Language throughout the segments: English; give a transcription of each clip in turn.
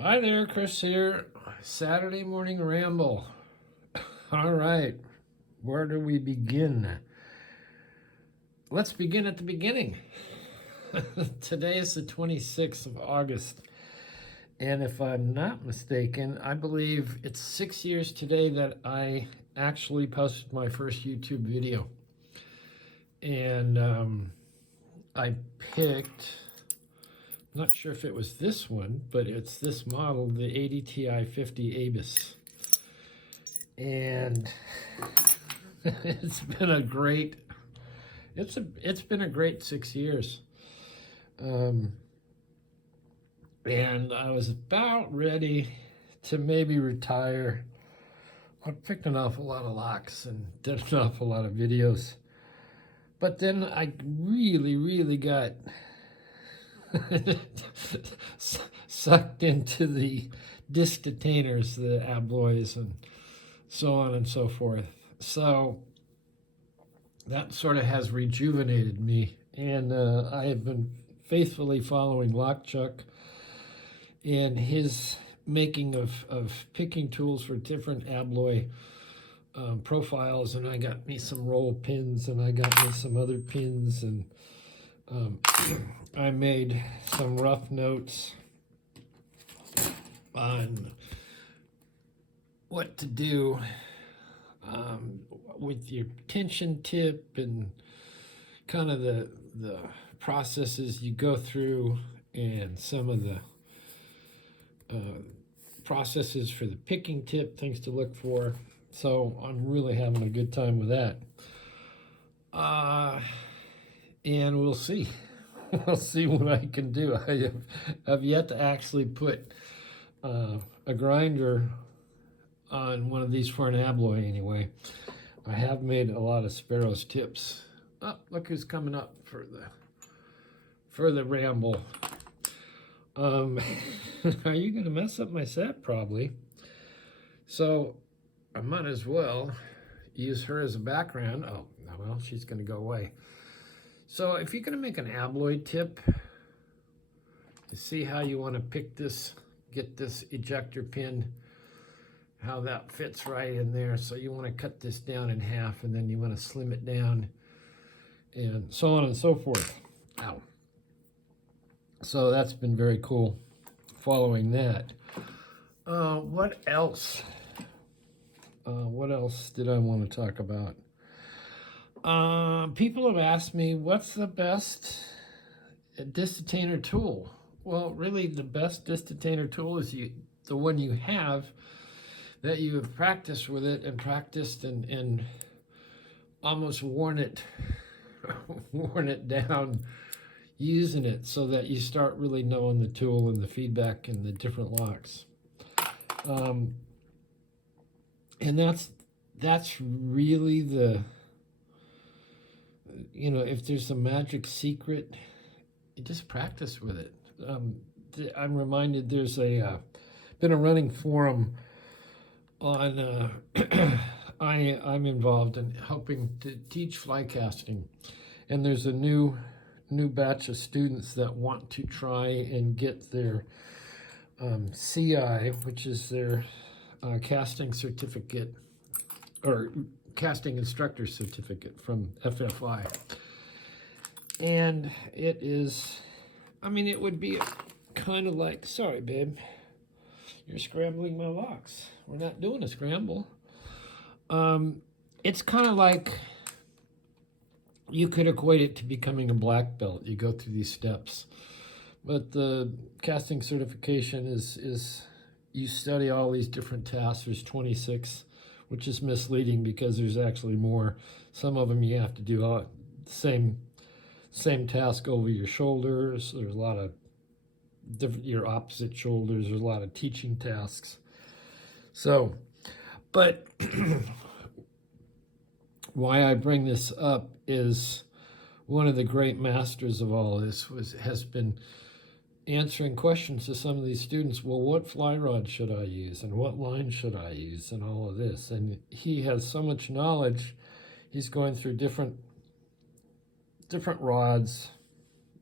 Hi there, Chris here. Saturday morning ramble. All right, where do we begin? Let's begin at the beginning. Today is the 26th of August, and if I'm not mistaken, I believe it's 6 years today that I actually posted my first YouTube video. And I picked, not sure if it was this one, but it's this model, the ADTI 50 Abus. And it's been a great, it's been a great 6 years. And I was about ready to maybe retire. I picked an awful lot of locks and did an awful lot of videos. But then I really got sucked into the disc detainers, the abloys, and so on and so forth. So that sort of has rejuvenated me, and I have been faithfully following Lockchuck and his making of picking tools for different abloy profiles, and I got me some roll pins, and I got me some other pins, and I made some rough notes on what to do with your tension tip and kind of the processes you go through, and some of the processes for the picking tip, things to look for. So I'm really having a good time with that. And we'll see. We'll see what I can do. I have yet to actually put a grinder on one of these for an abloy anyway. I have made a lot of Sparrow's tips. Oh, look who's coming up for the ramble. Are you going to mess up my set? Probably. So I might as well use her as a background. Oh, well, she's going to go away. So if you're going to make an abloy tip, to see how you want to pick this, get this ejector pin, how that fits right in there. So you want to cut this down in half, and then you want to slim it down, and so on and so forth. Ow. So that's been very cool following that. What else? What else did I want to talk about? People have asked me, what's the best disc detainer tool? Well, really, the best disc detainer tool is the one you have, that you have practiced with it and practiced and almost worn it down using it, so that you start really knowing the tool and the feedback and the different locks. And that's really the, if there's a magic secret, you just practice with it. I'm reminded there's been a running forum on I'm involved in helping to teach fly casting, and there's a new batch of students that want to try and get their CI, which is their casting certificate, or casting instructor certificate from FFI. And it is, it would be kind of like, sorry babe, you're scrambling my locks. We're not doing a scramble. It's kind of like, you could equate it to becoming a black belt. You go through these steps. But the casting certification is you study all these different tasks. There's 26, which is misleading because there's actually more. Some of them you have to do all same task over your shoulders. There's a lot of different, your opposite shoulders. There's a lot of teaching tasks. So, but why I bring this up is one of the great masters of all this has been answering questions to some of these students. Well, what fly rod should I use, and what line should I use, and all of this. And he has so much knowledge. He's going through different rods,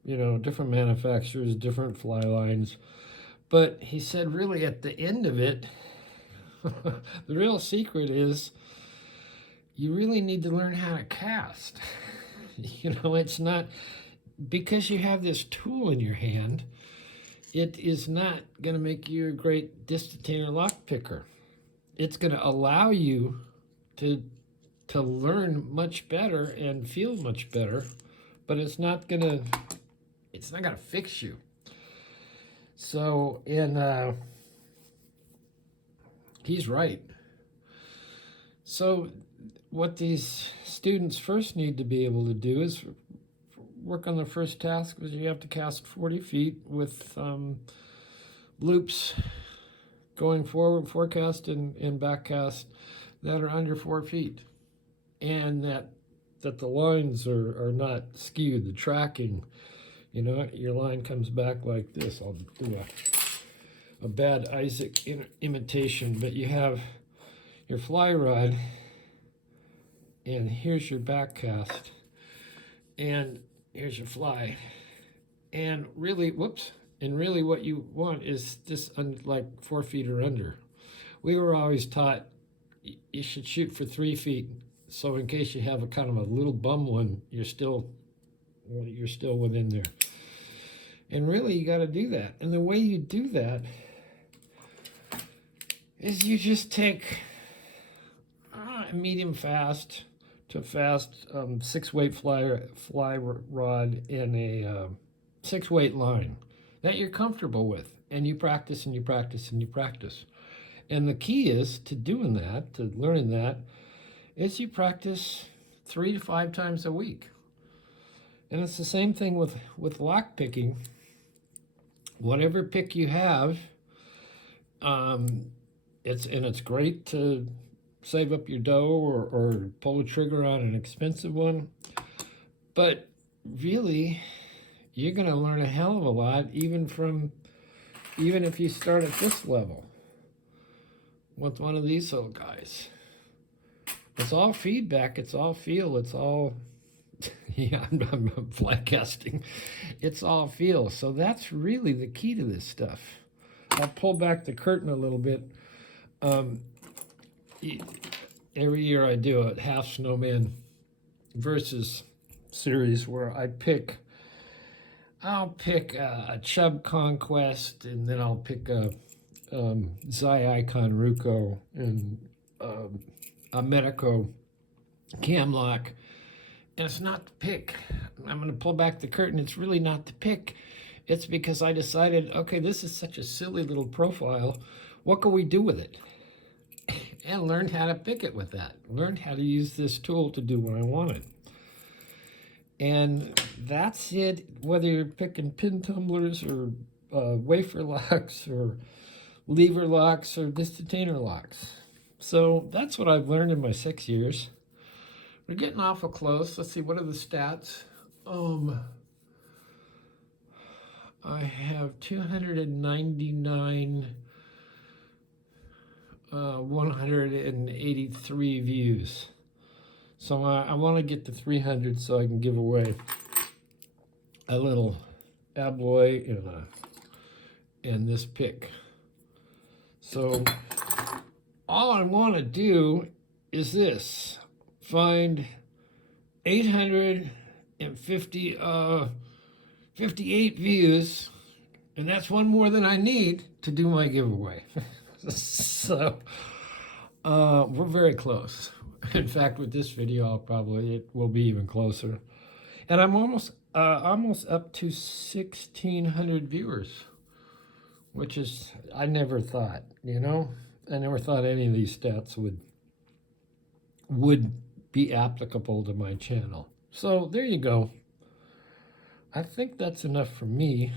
different manufacturers, different fly lines, But he said really at the end of it, the real secret is you really need to learn how to cast. It's not because you have this tool in your hand, it is not going to make you a great detainer lock picker. It's going to allow you to learn much better and feel much better, but it's not going to fix you. So, and he's right. So what these students first need to be able to do is work on the first task, which you have to cast 40 feet with loops going forward, forecast and backcast that are under 4 feet, and that the lines are not skewed. The tracking, your line comes back like this. I'll do a bad Isaac imitation, but you have your fly rod, and here's your backcast, and here's your fly, and really, really what you want is this like 4 feet or under. We were always taught you should shoot for 3 feet, so in case you have a kind of a little bum one, you're still within there. And really, you got to do that. And the way you do that is you just take a medium fast to fast 6-weight fly rod and a 6-weight line that you're comfortable with, and you practice and you practice and you practice. And the key is to doing that, to learning that, is you practice 3 to 5 times a week. And it's the same thing with lock picking. Whatever pick you have, it's great to save up your dough or pull the trigger on an expensive one. But really, you're going to learn a hell of a lot, even if you start at this level with one of these little guys. It's all feedback, it's all feel, it's all, yeah, I'm fly casting. It's all feel. So that's really the key to this stuff. I'll pull back the curtain a little bit. Every year I do a half Snowman versus series where I'll pick a Chub Conquest, and then I'll pick a Icon Ruco and a Medico Camlock. And it's not the pick. I'm going to pull back the curtain. It's really not the pick. It's because I decided, okay, this is such a silly little profile. What can we do with it? And learned how to pick it with that. Learned how to use this tool to do what I wanted. And that's it, whether you're picking pin tumblers or wafer locks or lever locks or detainer locks. So that's what I've learned in my 6 years. We're getting awful close. Let's see, what are the stats? I have 299, 183 views. So I want to get to 300 so I can give away a little abloy and this pick. So all I want to do is this. Find 858 views, and that's one more than I need to do my giveaway. So we're very close. In fact, with this video, it will be even closer. And I'm almost up to 1,600 viewers, which is, I never thought, I never thought any of these stats would be applicable to my channel. So there you go. I think that's enough for me.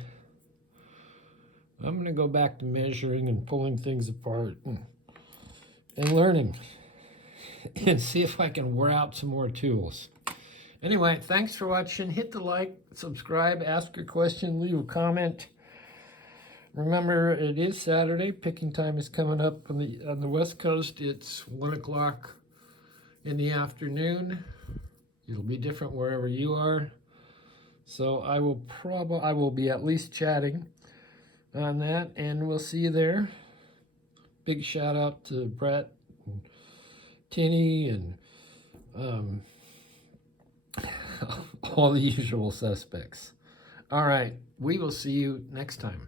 I'm going to go back to measuring and pulling things apart and learning and see if I can wear out some more tools. Anyway, thanks for watching. Hit the like, subscribe, ask your question, leave a comment. Remember, it is Saturday. Picking time is coming up on the West Coast. It's 1 o'clock in the afternoon. It'll be different wherever you are. So I will be at least chatting on that, and we'll see you there. Big shout out to Brett, and Tinny, and all the usual suspects. All right, we will see you next time.